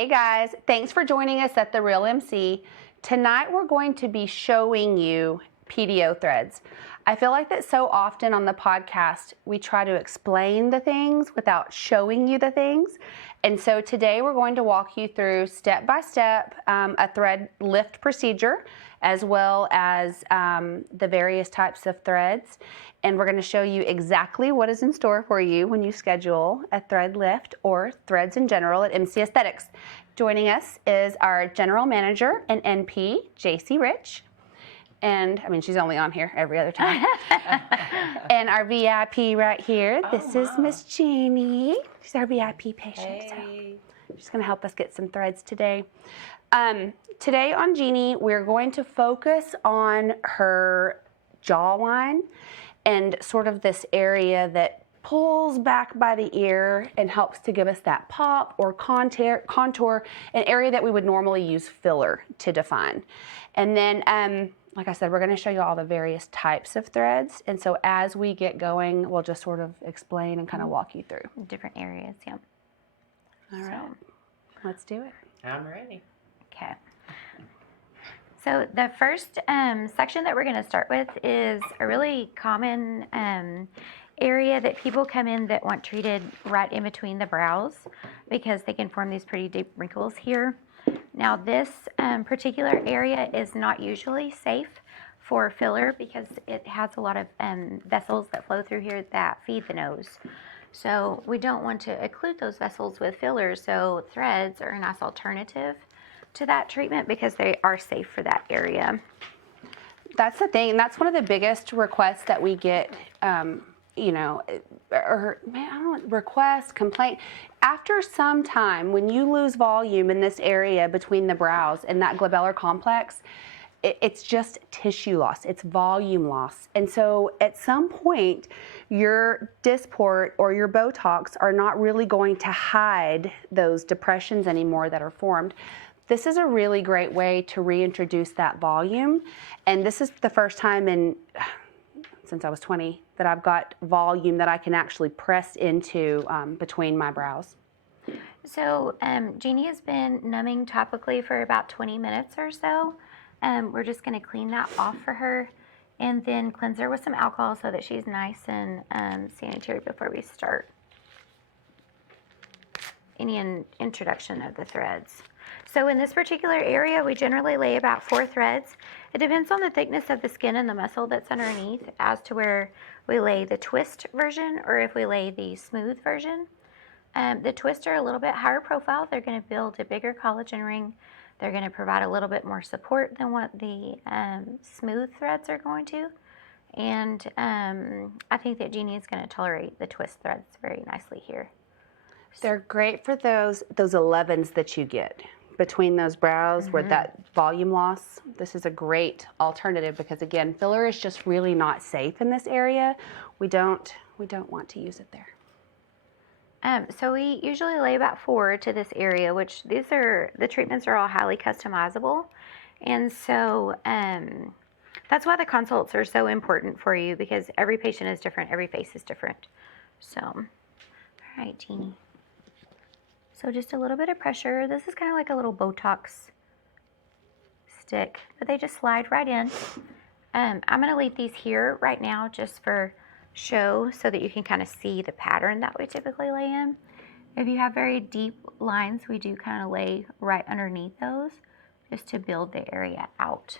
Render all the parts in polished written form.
Hey guys, thanks for joining us at TheRealMC. Tonight we're going to be showing you PDO threads. I feel like that so often on the podcast we try to explain the things without showing you the things. And so today we're going to walk you through step by step a thread lift procedure, as well as the various types of threads. And we're going to show you exactly what is in store for you when you schedule a thread lift or threads in general at MC Aesthetics. Joining us is our general manager and NP, Jaci Rich. And I mean, she's only on here every other time. And our VIP right here, this is Miss Jeannie. She's our VIP patient. Hey. So she's going to help us get some threads today. Today on Jeannie, we're going to focus on her jawline and sort of this area that pulls back by the ear and helps to give us that pop or contour, an area that we would normally use filler to define. And then, like I said, we're going to show you all the various types of threads. And so as we get going, we'll just sort of explain and kind of walk you through. Different areas, yeah. All right, let's do it. I'm ready. Okay. So the first section that we're going to start with is a really common area that people come in that want treated right in between the brows because they can form these pretty deep wrinkles here. Now this particular area is not usually safe for filler because it has a lot of vessels that flow through here that feed the nose. So we don't want to occlude those vessels with fillers, so threads are a nice alternative to that treatment because they are safe for that area. That's the thing, and that's one of the biggest requests that we get, request, complaint. After some time, when you lose volume in this area between the brows and that glabellar complex, it's just tissue loss, it's volume loss. And so at some point, your Dysport or your Botox are not really going to hide those depressions anymore that are formed. This is a really great way to reintroduce that volume. And this is the first time since I was 20 that I've got volume that I can actually press into between my brows. So Jeannie has been numbing topically for about 20 minutes or so. We're just going to clean that off for her and then cleanse her with some alcohol so that she's nice and sanitary before we start any introduction of the threads. So in this particular area, we generally lay about 4 threads. It depends on the thickness of the skin and the muscle that's underneath as to where we lay the twist version or if we lay the smooth version. The twists are a little bit higher profile. They're going to build a bigger collagen ring. They're going to provide a little bit more support than what the smooth threads are going to. And I think that Jeannie is going to tolerate the twist threads very nicely here. They're great for those 11s that you get between those brows where that volume loss. This is a great alternative because again, filler is just really not safe in this area. We don't want to use it there. So we usually lay about 4 to this area, which the treatments are all highly customizable. And so that's why the consults are so important for you because every patient is different, every face is different. So, all right, Jeannie. So just a little bit of pressure. This is kind of like a little Botox stick, but they just slide right in. I'm going to leave these here right now just for show so that you can kind of see the pattern that we typically lay in. If you have very deep lines, we do kind of lay right underneath those just to build the area out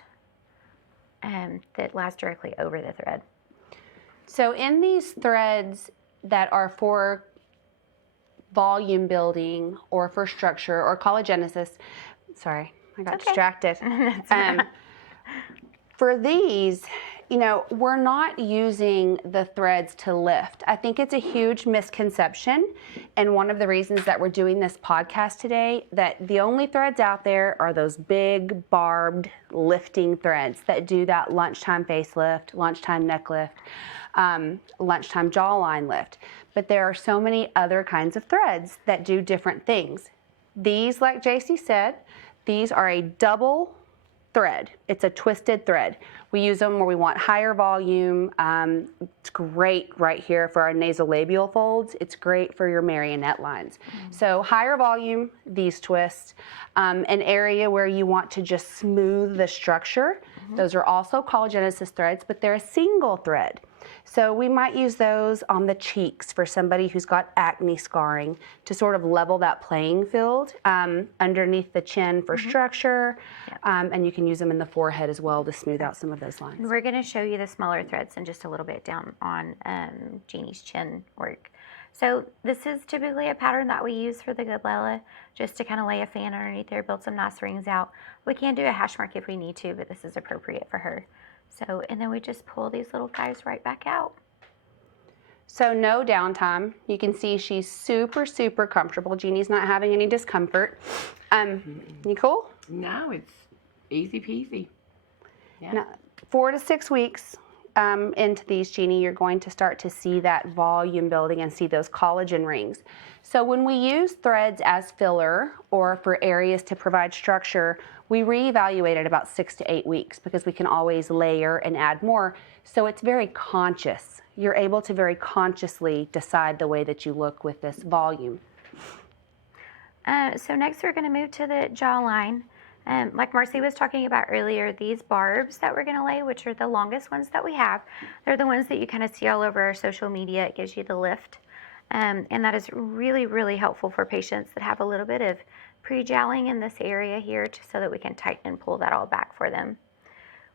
that lies directly over the thread. So in these threads that are for volume building or for structure or collagenesis, sorry, I got distracted. For these, we're not using the threads to lift. I think it's a huge misconception, and one of the reasons that we're doing this podcast today, that the only threads out there are those big barbed lifting threads that do that lunchtime facelift, lunchtime neck lift, lunchtime jawline lift. But there are so many other kinds of threads that do different things. These, like Jaci said, these are a double thread. It's a twisted thread. We use them where we want higher volume. It's great right here for our nasolabial folds. It's great for your marionette lines. So higher volume, these twists. An area where you want to just smooth the structure. Those are also collagenesis threads, but they're a single thread. So we might use those on the cheeks for somebody who's got acne scarring to sort of level that playing field, underneath the chin for structure, and you can use them in the forehead as well to smooth out some of those lines. We're going to show you the smaller threads in just a little bit down on Jeannie's chin work. So this is typically a pattern that we use for the glabella, just to kind of lay a fan underneath there, build some nice rings out. We can do a hash mark if we need to, but this is appropriate for her. So, and then we just pull these little guys right back out. So no downtime. You can see she's super, super comfortable. Jeannie's not having any discomfort. You cool? No, it's easy peasy. Yeah. Now, 4 to 6 weeks into these, Jeannie, you're going to start to see that volume building and see those collagen rings. So when we use threads as filler or for areas to provide structure, we reevaluate at about 6 to 8 weeks because we can always layer and add more. So it's very conscious. You're able to very consciously decide the way that you look with this volume. So next we're going to move to the jawline. Like Marcie was talking about earlier, these barbs that we're going to lay, which are the longest ones that we have, they're the ones that you kind of see all over our social media. It gives you the lift. And that is really, really helpful for patients that have a little bit of pre-jowling in this area here, just so that we can tighten and pull that all back for them.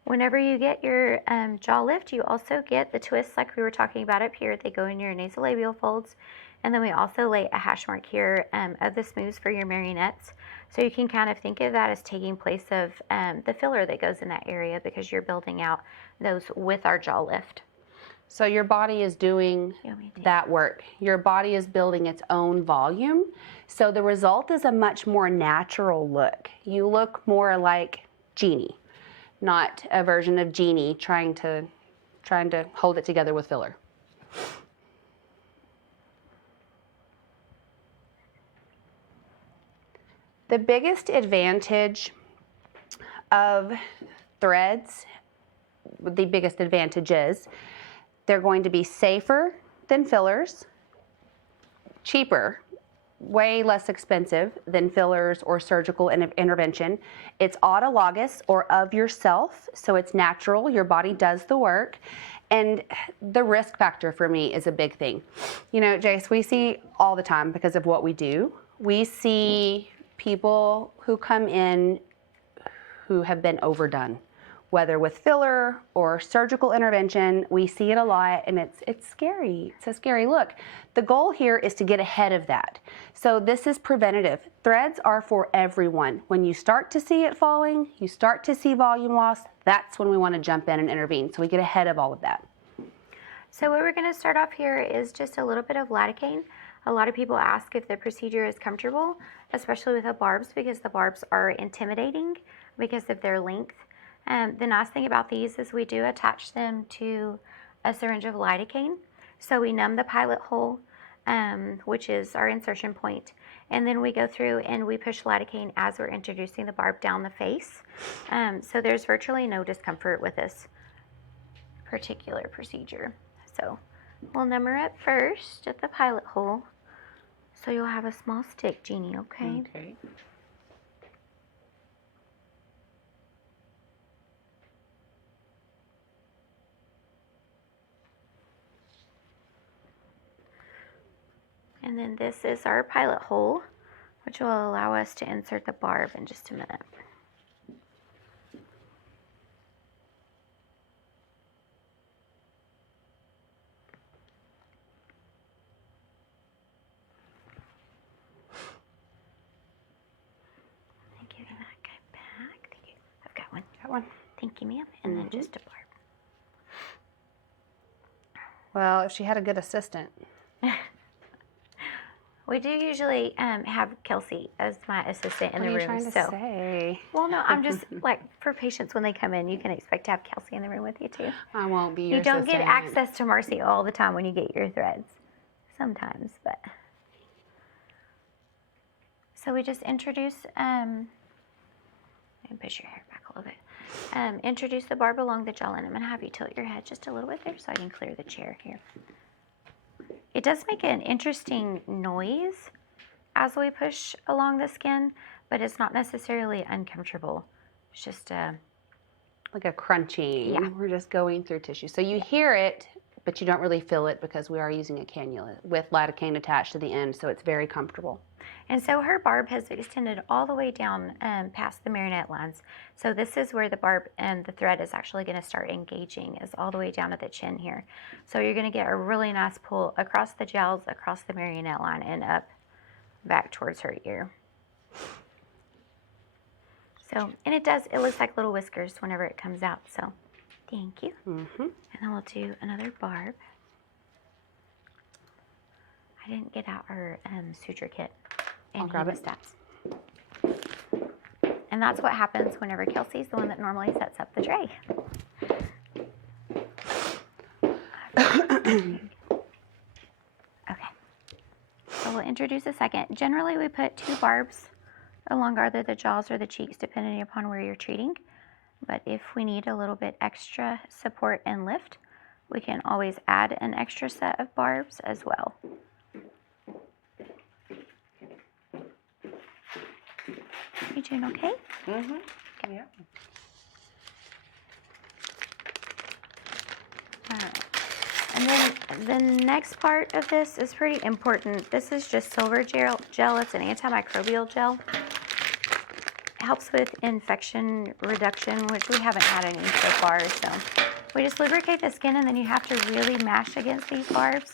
Whenever you get your jaw lift, you also get the twists like we were talking about up here. They go in your nasolabial folds. And then we also lay a hash mark here of the smooths for your marionettes. So you can kind of think of that as taking place of the filler that goes in that area because you're building out those with our jaw lift. So your body is doing that work. Your body is building its own volume. So the result is a much more natural look. You look more like Jeannie, not a version of Jeannie trying to hold it together with filler. The biggest advantage of threads, the biggest advantage is they're going to be safer than fillers, cheaper, way less expensive than fillers or surgical intervention. It's autologous or of yourself, so it's natural. Your body does the work. And the risk factor for me is a big thing. You know, Jace, we see all the time because of what we do. We see people who come in who have been overdone, whether with filler or surgical intervention. We see it a lot, and it's scary. It's a scary look. The goal here is to get ahead of that. So this is preventative. Threads are for everyone. When you start to see it falling, you start to see volume loss, that's when we want to jump in and intervene. So we get ahead of all of that. So what we're going to start off here is just a little bit of lidocaine. A lot of people ask if the procedure is comfortable, especially with the barbs, because the barbs are intimidating because of their length. The nice thing about these is we do attach them to a syringe of lidocaine. So we numb the pilot hole, which is our insertion point, and then we go through and we push lidocaine as we're introducing the barb down the face. So there's virtually no discomfort with this particular procedure. So we'll numb her up first at the pilot hole. So you'll have a small stick, Jeannie, okay? Okay. And then this is our pilot hole, which will allow us to insert the barb in just a minute. Give that guy back. Thank you. I've got one. Got one. Thank you, ma'am. And then just a barb. Well, if she had a good assistant. We do usually have Kelsey as my assistant in the room. What are you trying to say? Well, no, I'm just like for patients when they come in, you can expect to have Kelsey in the room with you too. I won't be your You don't assistant. get access to Marcie all the time when you get your threads. Sometimes, but. So we just introduce, and push your hair back a little bit. introduce the barb along the jawline. I'm going to have you tilt your head just a little bit there so I can clear the chair here. It does make an interesting noise as we push along the skin, but it's not necessarily uncomfortable. It's just like a crunching. Yeah. We're just going through tissue. So you hear it, but you don't really feel it because we are using a cannula with lidocaine attached to the end, so it's very comfortable. And so her barb has extended all the way down past the marionette lines. So this is where the barb and the thread is actually going to start engaging, is all the way down at the chin here. So you're going to get a really nice pull across the gels, across the marionette line, and up back towards her ear. So, and it looks like little whiskers whenever it comes out. So, thank you. Mm-hmm. And then we'll do another barb. I didn't get out our suture kit and I'll grab it. hemostats. And that's what happens whenever Kelsey's the one that normally sets up the tray. Okay. So we'll introduce a second. Generally, we put 2 barbs along either the jaws or the cheeks, depending upon where you're treating. But if we need a little bit extra support and lift, we can always add an extra set of barbs as well. You doing okay? Mm-hmm. Yeah. All right. And then the next part of this is pretty important. This is just silver gel. It's an antimicrobial gel. It helps with infection reduction, which we haven't had any so far. So we just lubricate the skin, and then you have to really mash against these barbs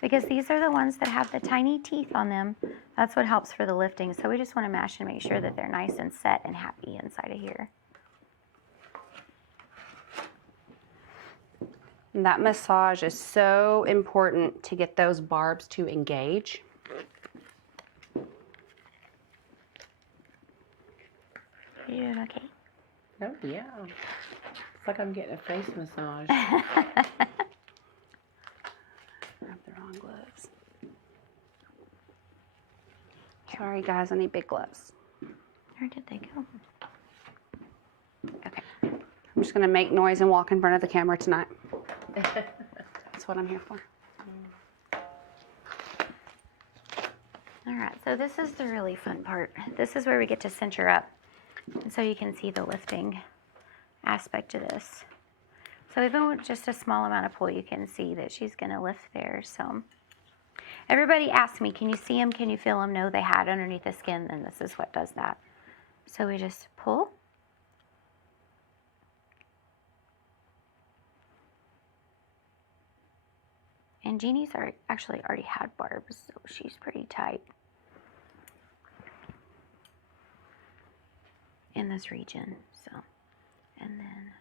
because these are the ones that have the tiny teeth on them. That's what helps for the lifting. So we just want to mash and make sure that they're nice and set and happy inside of here. And that massage is so important to get those barbs to engage. You doing okay? Oh, yeah. It's like I'm getting a face massage. Grab the wrong gloves. Sorry guys, I need big gloves. Where did they go? Okay. I'm just gonna make noise and walk in front of the camera tonight. That's what I'm here for. All right, so this is the really fun part. This is where we get to cinch her up. And so you can see the lifting aspect of this. So even with just a small amount of pull, you can see that she's gonna lift there. So everybody asks me, can you see them? Can you feel them? No, they hide underneath the skin, and this is what does that. So we just pull. And Jeannie's actually already had barbs, so she's pretty tight in this region. So, and then,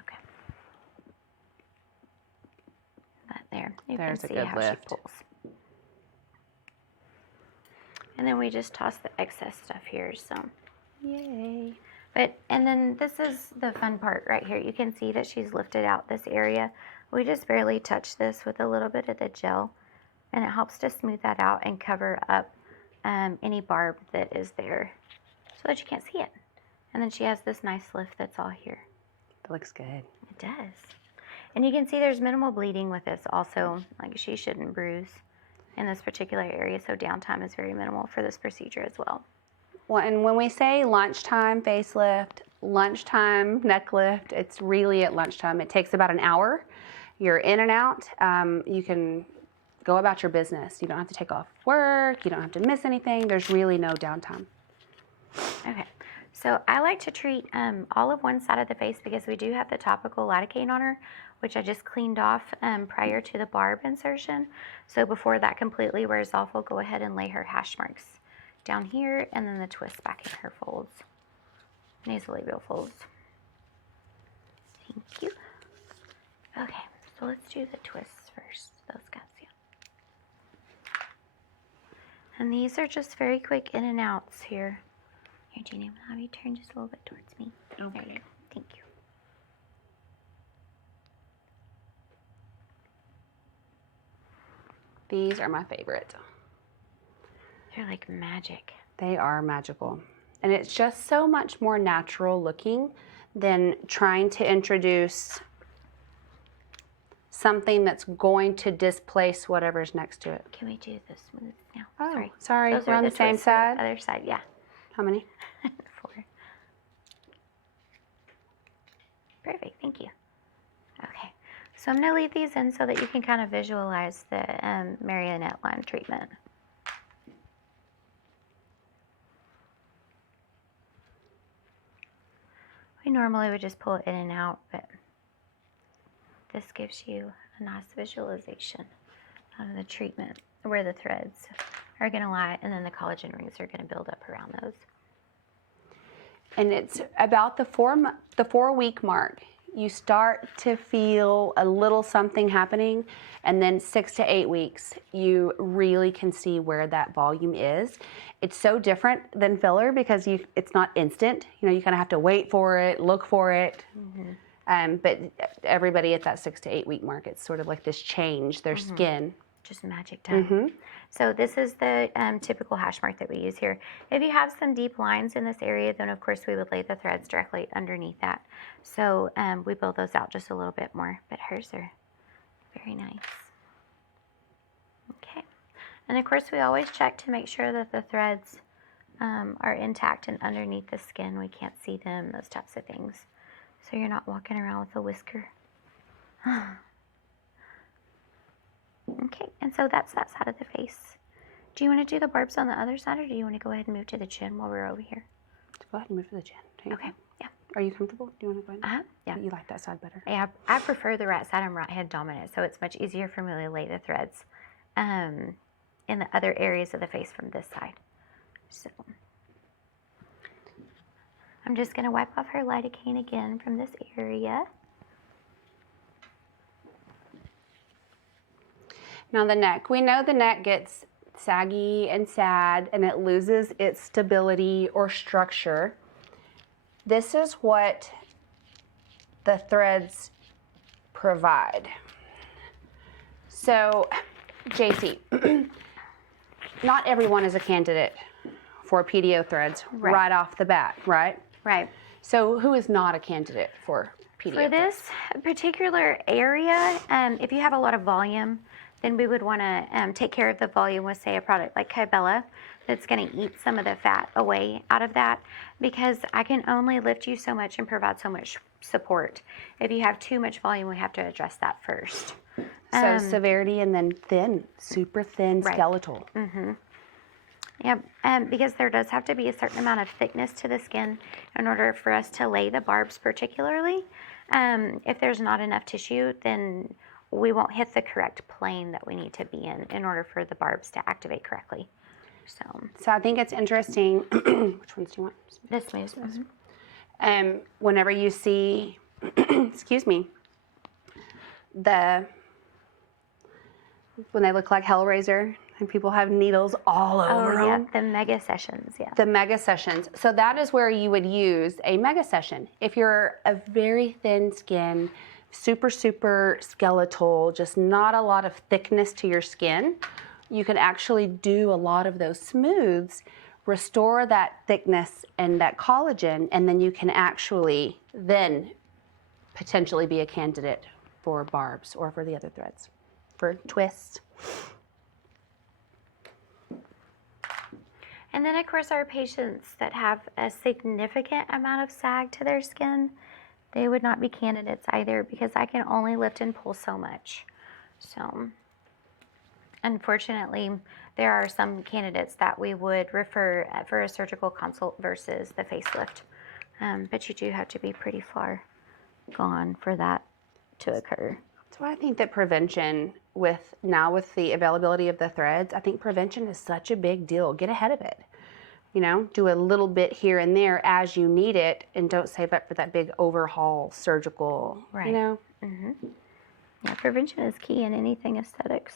okay. That there. You There's can a see good how lift. she pulls. And then we just toss the excess stuff here, so. Yay. And then this is the fun part right here. You can see that she's lifted out this area. We just barely touch this with a little bit of the gel, and it helps to smooth that out and cover up any barb that is there so that you can't see it. And then she has this nice lift that's all here. That looks good. It does. And you can see there's minimal bleeding with this also. Like, she shouldn't bruise in this particular area, so downtime is very minimal for this procedure as well. Well, and when we say lunchtime facelift, lunchtime neck lift, it's really at lunchtime. It takes about an hour. You're in and out. You can go about your business. You don't have to take off work. You don't have to miss anything. There's really no downtime. Okay, so I like to treat all of one side of the face because we do have the topical lidocaine on her, which I just cleaned off prior to the barb insertion. So before that completely wears off, we'll go ahead and lay her hash marks down here, and then the twist back in her folds, nasolabial folds. Thank you. Okay, so let's do the twists first. Those guys, yeah. And these are just very quick in and outs here. Here, Jeannie, I'm gonna have you turn just a little bit towards me. Okay. There you go. Thank you. These are my favorite. They're like magic. They are magical. And it's just so much more natural looking than trying to introduce something that's going to displace whatever's next to it. Can we do the smooth now? Oh, sorry. Those We're are on the same twists for the side. Other side, yeah. How many? 4. Perfect, thank you. Okay, so I'm going to leave these in so that you can kind of visualize the marionette line treatment. We normally would just pull it in and out, but this gives you a nice visualization of the treatment, where the threads are going to lie, and then the collagen rings are going to build up around those. And it's about the 4-week mark. You start to feel a little something happening, and then 6 to 8 weeks, you really can see where that volume is. It's so different than filler because it's not instant. You know, you kind of have to wait for it, look for it. But everybody at that 6 to 8 week mark, it's sort of like this change, their skin. Just magic time. So this is the typical hash mark that we use here. If you have some deep lines in this area, then of course we would lay the threads directly underneath that. So we build those out just a little bit more, but hers are very nice. Okay, and of course we always check to make sure that the threads are intact and underneath the skin. We can't see them, those types of things. So you're not walking around with a whisker. Okay, and so that's that side of the face. Do you want to do the barbs on the other side, or do you want to go ahead and move to the chin while we're over here? Go ahead and move to the chin. Okay, yeah. Are you comfortable? Do you want to go ahead? Yeah. You like that side better? Yeah, I prefer the right side. I'm right hand dominant, so it's much easier for me to lay the threads in the other areas of the face from this side. So I'm just going to wipe off her lidocaine again from this area. Now the neck. We know the neck gets saggy and sad, and it loses its stability or structure. This is what the threads provide. So, Jaci, not everyone is a candidate for PDO threads right off the bat, right? Right. So who is not a candidate for PDO? For this particular area, if you have a lot of volume, then we would want to take care of the volume with, say, a product like glabella that's going to eat some of the fat away out of that, because I can only lift you so much and provide so much support. If you have too much volume, we have to address that first. So severity and then thin, super thin skeletal. Yeah, because there does have to be a certain amount of thickness to the skin in order for us to lay the barbs particularly. If there's not enough tissue, then we won't hit the correct plane that we need to be in order for the barbs to activate correctly. So I think it's interesting. Which ones do you want? This moves. Whenever you see, excuse me, when they look like Hellraiser and people have needles all over them. The mega sessions, yeah. The mega sessions. So that is where you would use a mega session. If you're a very thin skin, super skeletal, just not a lot of thickness to your skin, you can actually do a lot of those smooths, restore that thickness and that collagen, and then you can actually then potentially be a candidate for barbs or for the other threads, for twists. And then, of course, our patients that have a significant amount of sag to their skin, they would not be candidates either, because I can only lift and pull so much. So, unfortunately, there are some candidates that we would refer for a surgical consult versus the facelift. But you do have to be pretty far gone for that to occur. So I think that prevention, with the availability of the threads, I think prevention is such a big deal. Get ahead of it. You know, do a little bit here and there as you need it, and don't save up for that big overhaul surgical, Right. You know? Yeah, prevention is key in anything aesthetics.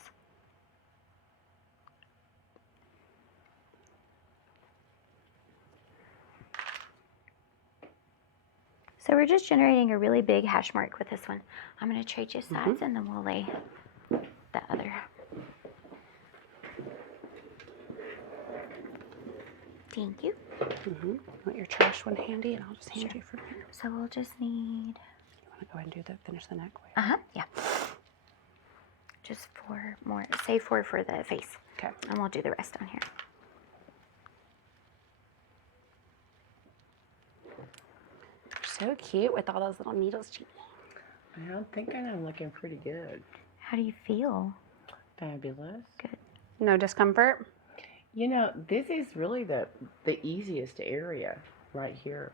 So we're just generating a really big hash mark with this one. I'm going to trade you sides and then we'll lay the other. Thank you. Want your trash one handy, and I'll just hand you from here. So we'll just need. You want to go ahead and finish the neck? Yeah. Just 4 more. Save 4 for the face. Okay. And we'll do the rest on here. So cute with all those little needles. I'm thinking I'm looking pretty good. How do you feel? Fabulous. Good. No discomfort? You know, this is really the easiest area right here.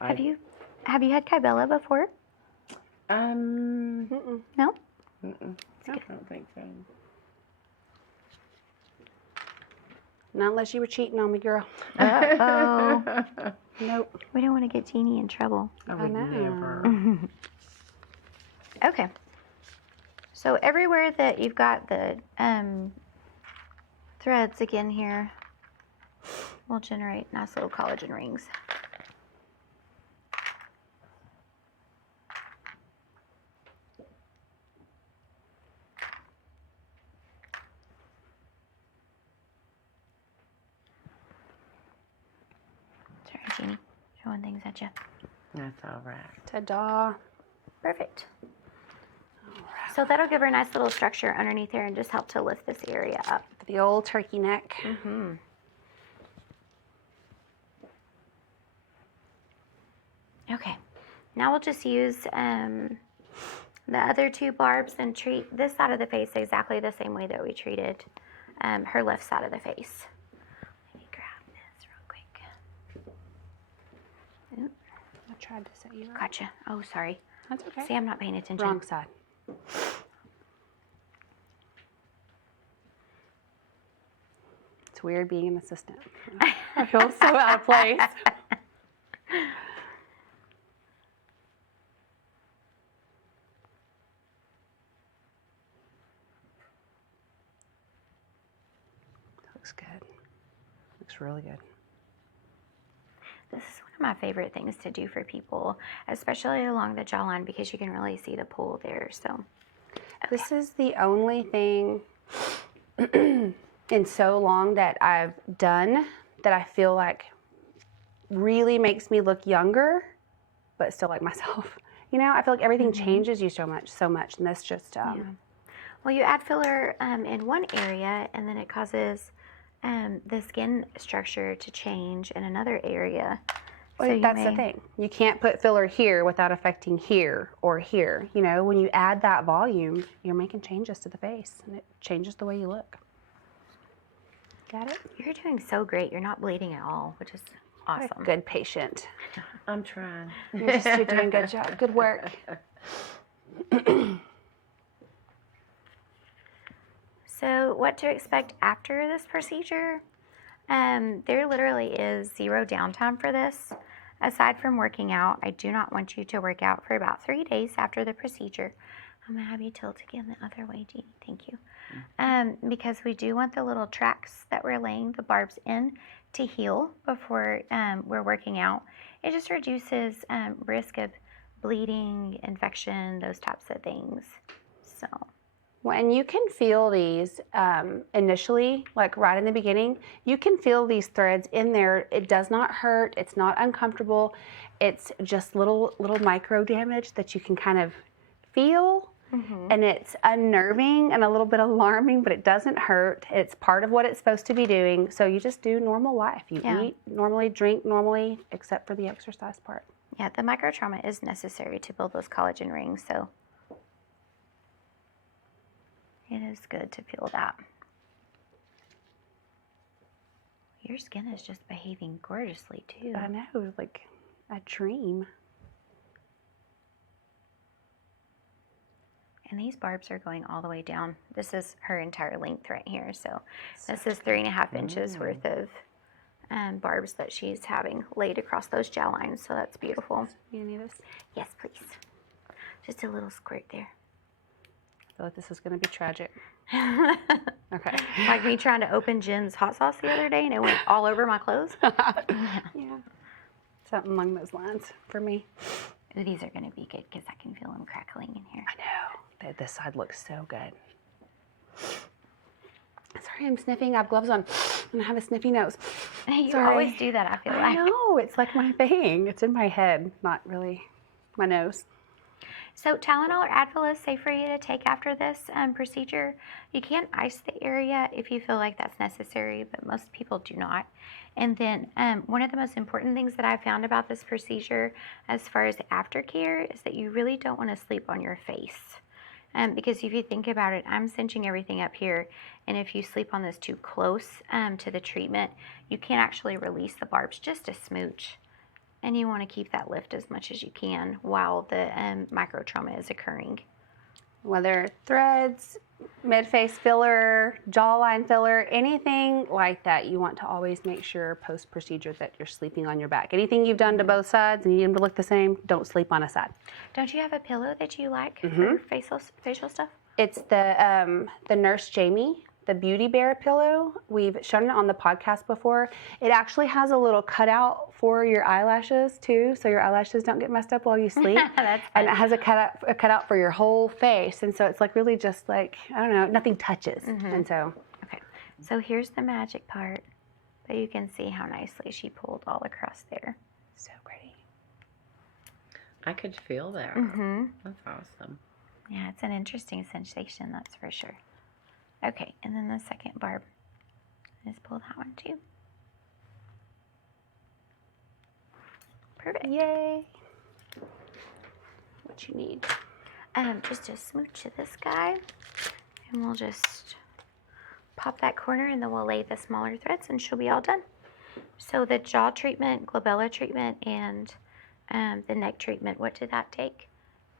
Have you had glabella before? Mm-mm. No? I don't think so. Not unless you were cheating on me, girl. Oh. Nope. We don't want to get Jeannie in trouble. I would know. never. Okay. So everywhere that you've got the threads again here, we'll generate nice little collagen rings. Sorry, Jeannie. Throwing things at you. That's all right. Ta-da. Perfect. So that'll give her a nice little structure underneath there and just help to lift this area up. The old turkey neck. Mm-hmm. Okay. Now we'll just use the other 2 barbs and treat this side of the face exactly the same way that we treated her left side of the face. Let me grab this real quick. Oop, I tried to set you up. gotcha. Oh, sorry. That's okay. See, I'm not paying attention. Wrong side. It's weird being an assistant. I feel so out of place. Looks good. Looks really good. This is one of my favorite things to do for people, especially along the jawline because you can really see the pull there. So This is the only thing in so long that I've done that I feel like really makes me look younger, but still like myself. You know, I feel like everything changes you so much, and this just well, you add filler in one area, and then it causes the skin structure to change in another area. Well, that's the thing. You can't put filler here without affecting here or here. You know, when you add that volume, you're making changes to the face, and it changes the way you look. Got it? You're doing so great. You're not bleeding at all, which is What a awesome. good patient. I'm trying. You're doing a good job. Good work. So what to expect after this procedure? There literally is 0 downtime for this. Aside from working out, I do not want you to work out for about 3 days after the procedure. I'm going to have you tilt again the other way, Jeannie. Thank you. Because we do want the little tracks that we're laying the barbs in to heal before we're working out. It just reduces risk of bleeding, infection, those types of things. So... When you can feel these initially, like right in the beginning, you can feel these threads in there. It does not hurt. It's not uncomfortable. It's just little micro damage that you can kind of feel. And it's unnerving and a little bit alarming, but it doesn't hurt. It's part of what it's supposed to be doing. So you just do normal life. You eat normally, drink normally, except for the exercise part. Yeah, the micro trauma is necessary to build those collagen rings. So it is good to feel that. Your skin is just behaving gorgeously too. I know, like a dream. And these barbs are going all the way down. This is her entire length right here. So this is 3.5 inches worth of barbs that she's having laid across those jaw lines. So that's beautiful. You need this? Yes, please. Just a little squirt there. I feel like this is going to be tragic. Okay. Like me trying to open Jen's hot sauce the other day and it went all over my clothes. Yeah. Something along those lines for me. Ooh, these are going to be good because I can feel them crackling in here. I know. This side looks so good. Sorry, I'm sniffing. I have gloves on and I have a sniffy nose. You Sorry. always do that, I feel I like. know. It's like my thing. It's in my head, not really my nose. So Tylenol or Advil is safe for you to take after this procedure. You can ice the area if you feel like that's necessary, but most people do not. And then one of the most important things that I found about this procedure as far as aftercare is that you really don't want to sleep on your face. Because if you think about it, I'm cinching everything up here, and if you sleep on this too close to the treatment, you can actually release the barbs just a smooch. And you want to keep that lift as much as you can while the microtrauma is occurring. Whether threads, mid-face filler, jawline filler, anything like that, you want to always make sure post-procedure that you're sleeping on your back. Anything you've done to both sides and you need them to look the same, don't sleep on a side. Don't you have a pillow that you like for facial stuff? It's the Nurse Jamie, the Beauty Bear pillow. We've shown it on the podcast before. It actually has a little cutout for your eyelashes too, so your eyelashes don't get messed up while you sleep. That's and fun. it has a cutout for your whole face, and so it's like really just like, I don't know, nothing touches. And so Okay, so here's the magic part, but you can see how nicely she pulled all across there. so pretty. I could feel that. Mm-hmm. That's awesome. Yeah, it's an interesting sensation, that's for sure. Okay, and then the second barb. Let's pull that one too. Perfect. Yay. What you need. Just a smooch of this guy, and we'll just pop that corner, and then we'll lay the smaller threads, and she'll be all done. So the jaw treatment, glabella treatment, and the neck treatment, what did that take?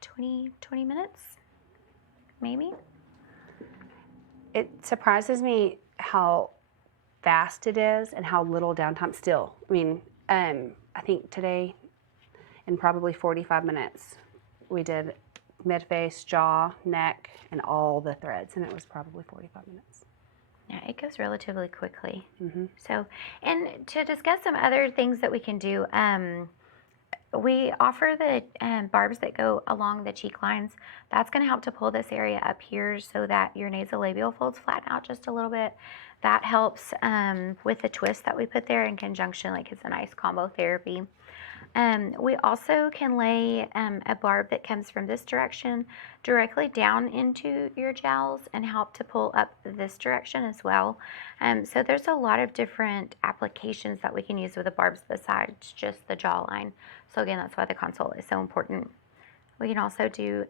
20 minutes? Maybe? It surprises me how fast it is and how little downtime still. I mean, I think today in probably 45 minutes we did mid-face, jaw, neck, and all the threads, and it was probably 45 minutes. Yeah, it goes relatively quickly. Mm-hmm. So, and to discuss some other things that we can do, we offer the barbs that go along the cheek lines. That's going to help to pull this area up here so that your nasolabial folds flatten out just a little bit. That helps with the twist that we put there in conjunction, like it's a nice combo therapy. We also can lay a barb that comes from this direction directly down into your jowls and help to pull up this direction as well. So there's a lot of different applications that we can use with the barbs besides just the jawline. So again, that's why the consult is so important. We can also do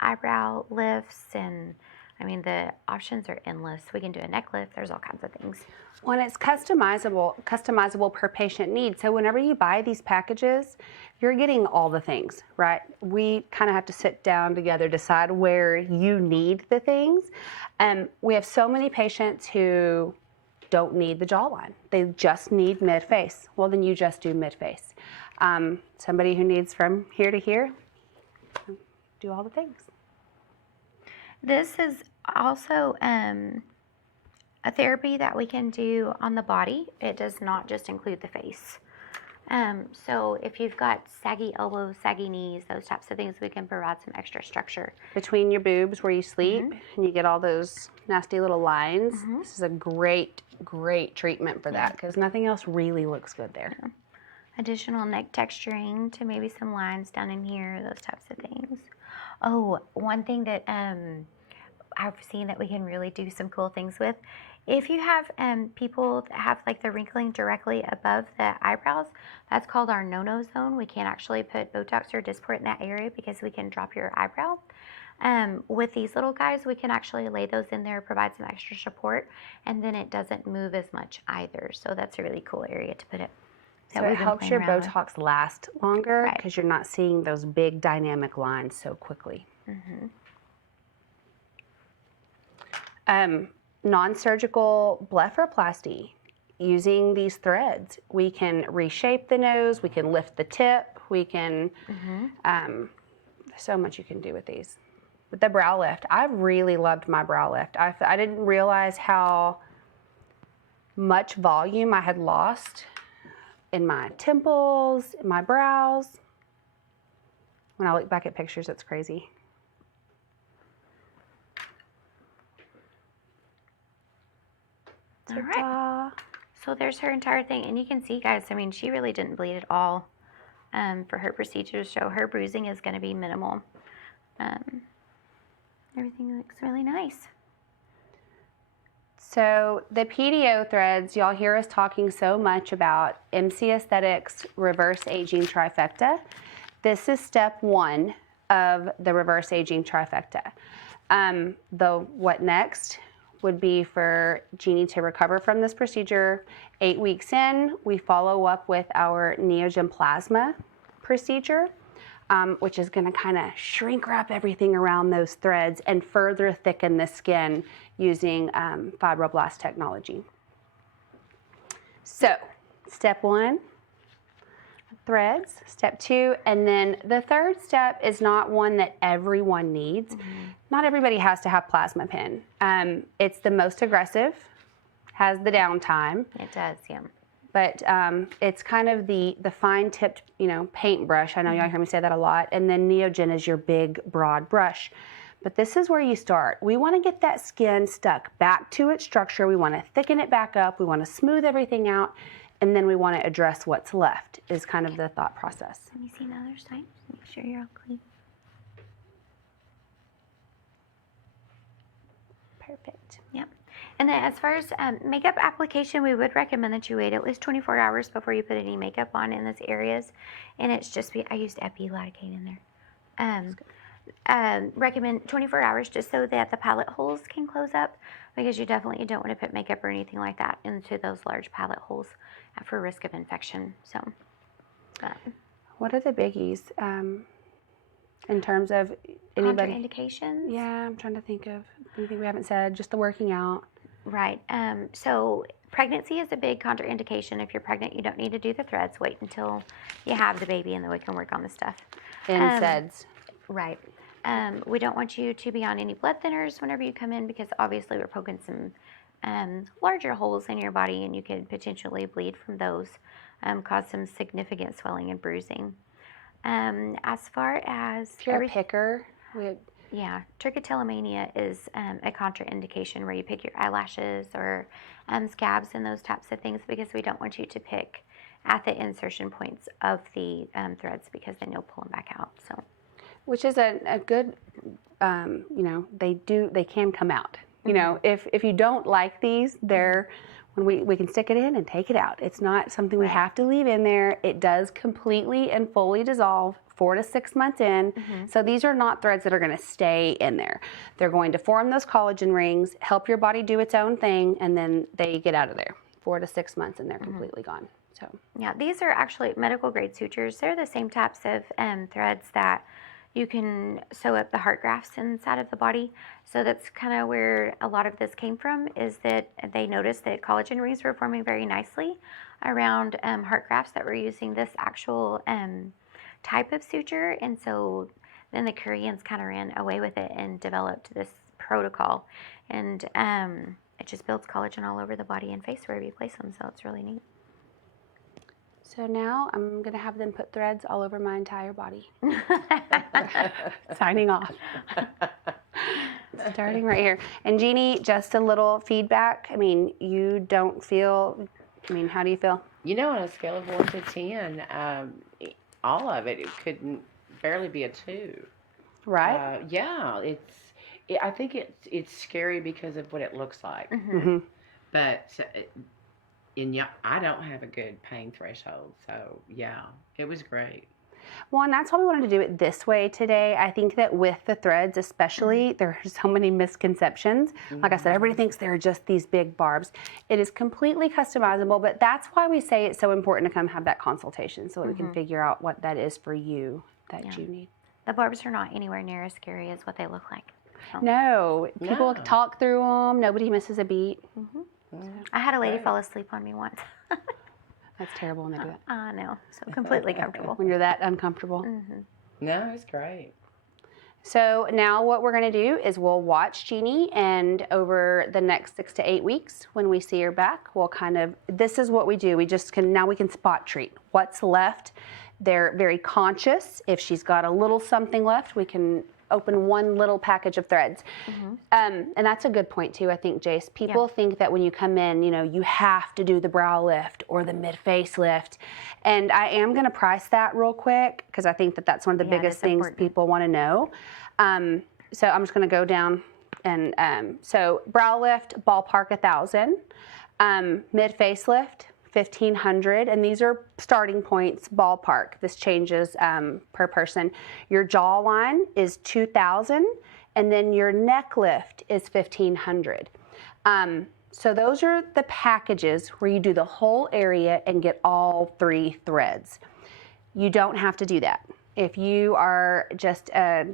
eyebrow lifts, and I mean the options are endless. We can do a neck lift. There's all kinds of things. When it's customizable per patient need. So whenever you buy these packages, you're getting all the things, right? We kind of have to sit down together, decide where you need the things. We have so many patients who don't need the jawline. They just need mid-face. Well, then you just do mid-face. Somebody who needs from here to here, do all the things. This is also a therapy that we can do on the body. It does not just include the face. So if you've got saggy elbows, saggy knees, those types of things, we can provide some extra structure. Between your boobs where you sleep, and you get all those nasty little lines. This is a great, great treatment for that because nothing else really looks good there. Additional neck texturing to maybe some lines down in here, those types of things. Oh, one thing that I've seen that we can really do some cool things with. If you have people that have like the wrinkling directly above the eyebrows, that's called our no-no zone. We can't actually put Botox or Dysport in that area because we can drop your eyebrow. With these little guys, we can actually lay those in there, provide some extra support, and then it doesn't move as much either. So that's a really cool area to put it. So it helps your Botox last longer because you're not seeing those big dynamic lines so quickly. Non-surgical blepharoplasty. Using these threads, we can reshape the nose, we can lift the tip, we can, there's so much you can do with these. With the brow lift, I've really loved my brow lift. I didn't realize how much volume I had lost in my temples, in my brows. When I look back at pictures, it's crazy. All right. So there's her entire thing. And you can see, guys, I mean, she really didn't bleed at all for her procedure. So her bruising is going to be minimal. Everything looks really nice. So the PDO threads, y'all hear us talking so much about MC Aesthetics reverse aging trifecta. This is step 1 of the reverse aging trifecta. What next would be for Jeannie to recover from this procedure. 8 weeks in, we follow up with our Neogen plasma procedure, which is going to kind of shrink wrap everything around those threads and further thicken the skin using fibroblast technology. So, step 1, threads. Step 2, and then the third step is not one that everyone needs. Not everybody has to have plasma pin. It's the most aggressive, has the downtime. It does, yeah. But it's kind of the fine-tipped, paintbrush. I know y'all hear me say that a lot. And then Neogen is your big, broad brush. But this is where you start. We want to get that skin stuck back to its structure. We want to thicken it back up. We want to smooth everything out. And then we want to address what's left is kind of the thought process. Let me see another side. Make sure you're all clean. Perfect. Yep. And then as far as makeup application, we would recommend that you wait at least 24 hours before you put any makeup on in those areas. And it's just, I used epi-lidocaine in there. Recommend 24 hours just so that the palette holes can close up, because you definitely don't want to put makeup or anything like that into those large palette holes for risk of infection. So, what are the biggies in terms of anybody? Contraindications? Yeah, I'm trying to think of anything we haven't said, just the working out. Right. So pregnancy is a big contraindication. If you're pregnant, you don't need to do the threads. Wait until you have the baby, and then we can work on the stuff. NSAIDs. Right. We don't want you to be on any blood thinners whenever you come in, because obviously we're poking some larger holes in your body, and you could potentially bleed from those, cause some significant swelling and bruising. As far as if you're a picker, trichotillomania is a contraindication where you pick your eyelashes or scabs and those types of things, because we don't want you to pick at the insertion points of the threads, because then you'll pull them back out. So, which is a good, they can come out. If you don't like these, we can stick it in and take it out. It's not something we have to leave in there. It does completely and fully dissolve 4 to 6 months in. So these are not threads that are going to stay in there. They're going to form those collagen rings, help your body do its own thing, and then they get out of there 4 to 6 months, and they're completely gone. So yeah, these are actually medical grade sutures. They're the same types of threads that you can sew up the heart grafts inside of the body. So that's kind of where a lot of this came from, is that they noticed that collagen rings were forming very nicely around heart grafts that were using this actual type of suture. And so then the Koreans kind of ran away with it and developed this protocol. And it just builds collagen all over the body and face wherever you place them. So it's really neat. So now I'm going to have them put threads all over my entire body. Signing off. Starting right here. And Jeannie, just a little feedback. I mean, you don't feel, how do you feel? On a scale of 1 to 10, all of it couldn't barely be a 2. Right? I think it's scary because of what it looks like. But I don't have a good pain threshold, so it was great. Well, and that's why we wanted to do it this way today. I think that with the threads especially, there are so many misconceptions. Like I said, everybody thinks they're just these big barbs. It is completely customizable, but that's why we say it's so important to come have that consultation so that we can figure out what that is for you that you need. The barbs are not anywhere near as scary as what they look like. So. No, people talk through them. Nobody misses a beat. I had a lady fall asleep on me once. That's terrible when they do that. I know. So completely comfortable. When you're that uncomfortable. No, it's great. So now what we're going to do is we'll watch Jeannie, and over the next 6 to 8 weeks when we see her back, we'll this is what we do. We can spot treat what's left. They're very conscious. If she's got a little something left, we can open one little package of threads. And that's a good point too, I think, Jace. People think that when you come in, you know, you have to do the brow lift or the mid-face lift. And I am going to price that real quick because I think that that's one of the biggest things people want to know. So I'm just going to go down and so brow lift, ballpark 1,000. Mid-face lift, 1,500, and these are starting points, ballpark. This changes per person. Your jawline is 2,000, and then your neck lift is 1,500. So those are the packages where you do the whole area and get all 3 threads. You don't have to do that. If you are just a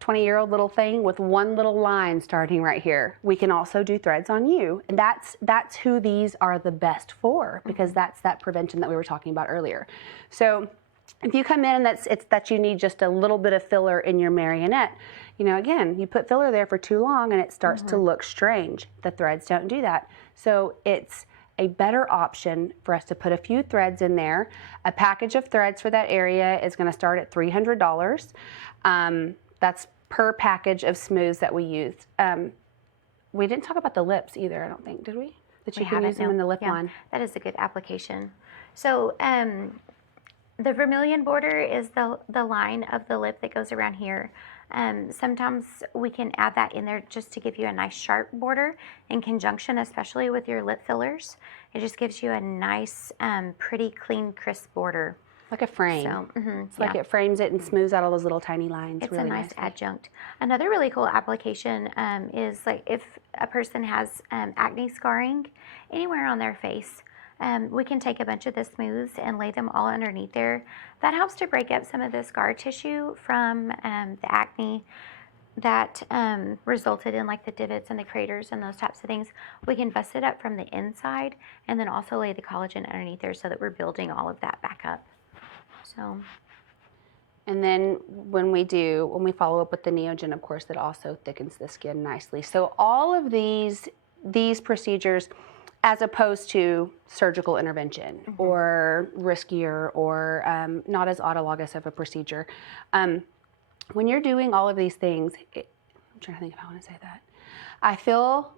20-year-old little thing with one little line starting right here, we can also do threads on you. And that's who these are the best for, because that's that prevention that we were talking about earlier. So if you come in and it's that you need just a little bit of filler in your marionette, you know, again, you put filler there for too long and it starts to look strange. The threads don't do that. So it's a better option for us to put a few threads in there. A package of threads for that area is going to start at $300. That's per package of smooths that we use. We didn't talk about the lips either, I don't think, did we? That you can use them in the lip line. That is a good application. So the vermilion border is the line of the lip that goes around here. Sometimes we can add that in there just to give you a nice sharp border in conjunction, especially with your lip fillers. It just gives you a nice, pretty, clean, crisp border. Like a frame. So, it's like it frames it and smooths out all those little tiny lines. It's really a nice nicely. adjunct. Another really cool application is like if a person has acne scarring anywhere on their face, we can take a bunch of the smooths and lay them all underneath there. That helps to break up some of the scar tissue from the acne that resulted in like the divots and the craters and those types of things. We can bust it up from the inside and then also lay the collagen underneath there so that we're building all of that back up. So, and then when we follow up with the Neogen, of course, that also thickens the skin nicely. So all of these procedures, as opposed to surgical intervention or riskier or not as autologous of a procedure, when you're doing all of these things, I'm trying to think if I want to say that. I feel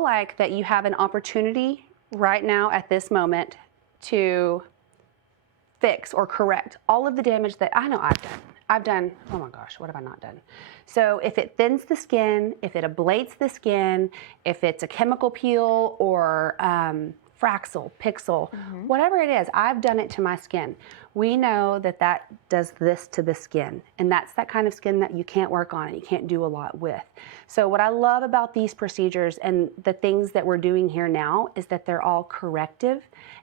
like that you have an opportunity right now at this moment to fix or correct all of the damage that I know I've done. Oh my gosh, what have I not done? So if it thins the skin, if it ablates the skin, if it's a chemical peel or Fraxel, Pixel, whatever it is, I've done it to my skin. We know that that does this to the skin, and that's that kind of skin that you can't work on and you can't do a lot with. So what I love about these procedures and the things that we're doing here now is that they're all corrective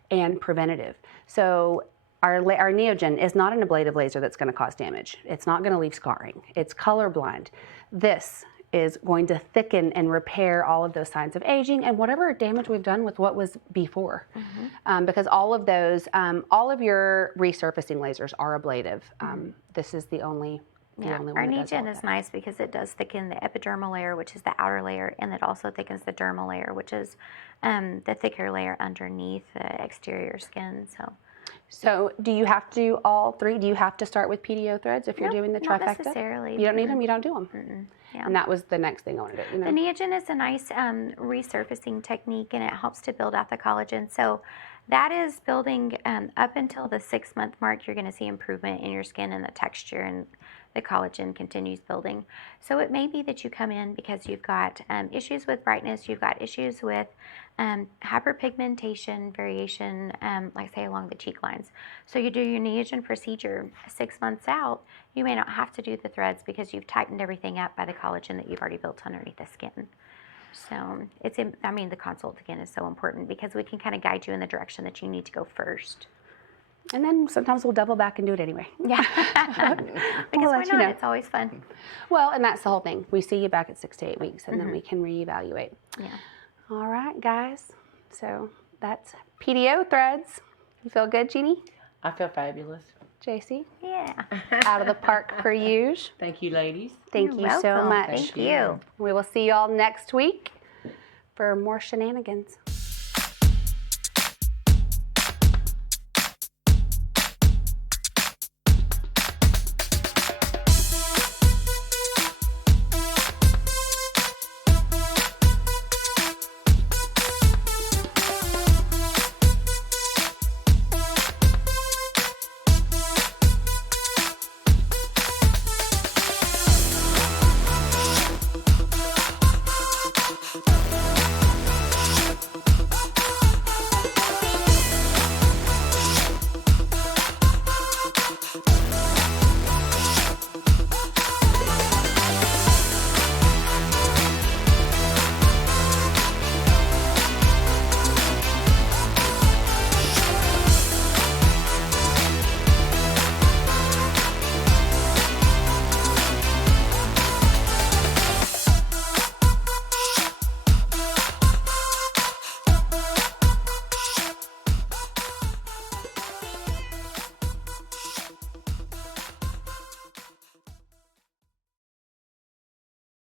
and preventative. So our Neogen is not an ablative laser that's going to cause damage. It's not going to leave scarring. It's colorblind. This is going to thicken and repair all of those signs of aging and whatever damage we've done with what was before. Because all of those, all of your resurfacing lasers are ablative. This is the only one. Our Neogen is nice because it does thicken the epidermal layer, which is the outer layer, and it also thickens the dermal layer, which is the thicker layer underneath the exterior skin. So do you have to do all 3? Do you have to start with PDO threads if you're doing the trifecta? Not necessarily. You don't need them, you don't do them. Yeah. And that was the next thing I wanted to do. You know? The Neogen is a nice resurfacing technique, and it helps to build out the collagen. So that is building up until the 6-month mark. You're going to see improvement in your skin and the texture, and the collagen continues building. So it may be that you come in because you've got issues with brightness, you've got issues with hyperpigmentation variation, like say along the cheek lines. So you do your Neogen procedure 6 months out, you may not have to do the threads because you've tightened everything up by the collagen that you've already built underneath the skin. So the consult again is so important because we can kind of guide you in the direction that you need to go first. And then sometimes we'll double back and do it anyway. Yeah. Because why not? It's always fun. Well, and that's the whole thing. We see you back at 6 to 8 weeks, and then we can reevaluate. Yeah. All right, guys. So that's PDO threads. You feel good, Jeannie? I feel fabulous. JC? Yeah. Out of the park per usual. Thank you, ladies. Thank you so welcome. much. Thank you. We will see you all next week for more shenanigans.